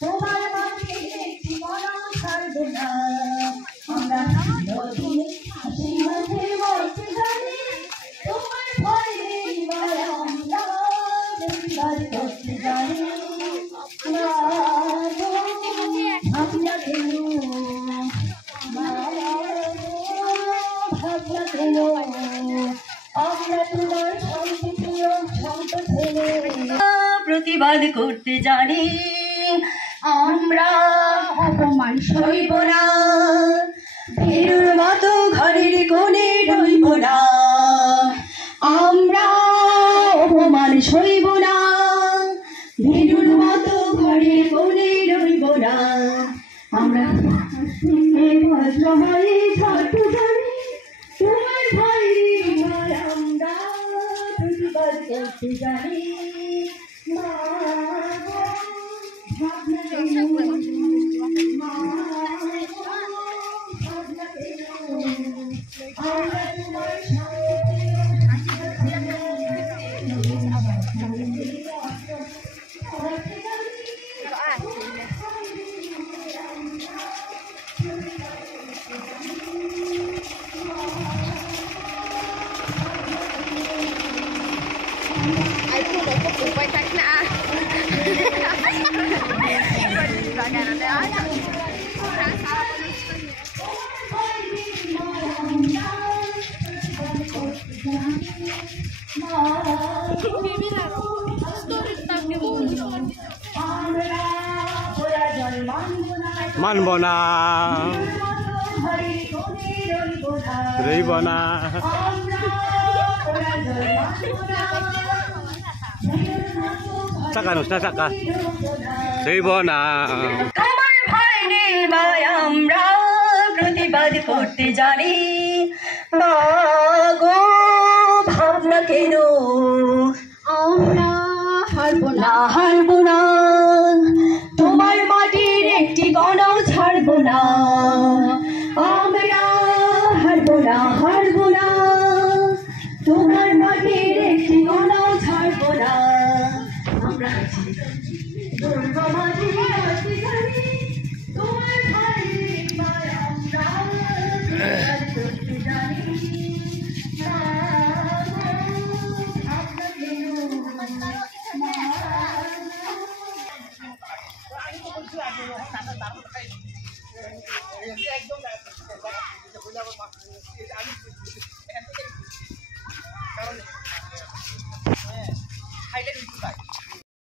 তোমার মাঝে জীবন ছাড়ব না আমরা নদীর হাসি মাঝে বসে জানি তোমার ভয়ে আমরা প্রতিবাদ করতে জানি ভাবনা কেন ভাবনা কেন আমরা তোমার শান্তিপ্রিয় সম্পদ ছেলে প্রতিবাদ করতে জানি আমরা অপমান সইব না ভীরুর মতো ঘরের কোণে রইব না আমরা অপমান সইব না ভীরুর মতো ঘরের কোণে রইব না আমরা ভদ্র হয়ে থাকতে জানি তোমার ভাই আমরা প্রতিবাদ করতে জানি মানব না রইব না চাকা নোস না চাকা রইব না তোমার ভয় নির্ভয় আমরা প্রতিবাদ করতে জানি গো ভাবনা কেন আমরা হারব না তোমার মাটির একটি গণও ছাড়ব না আমরা হারব না তোমার মাটির একটি গণও ছাড়ব না আমরা মাটি তোমার ভাই আমরা করতে জানি একদম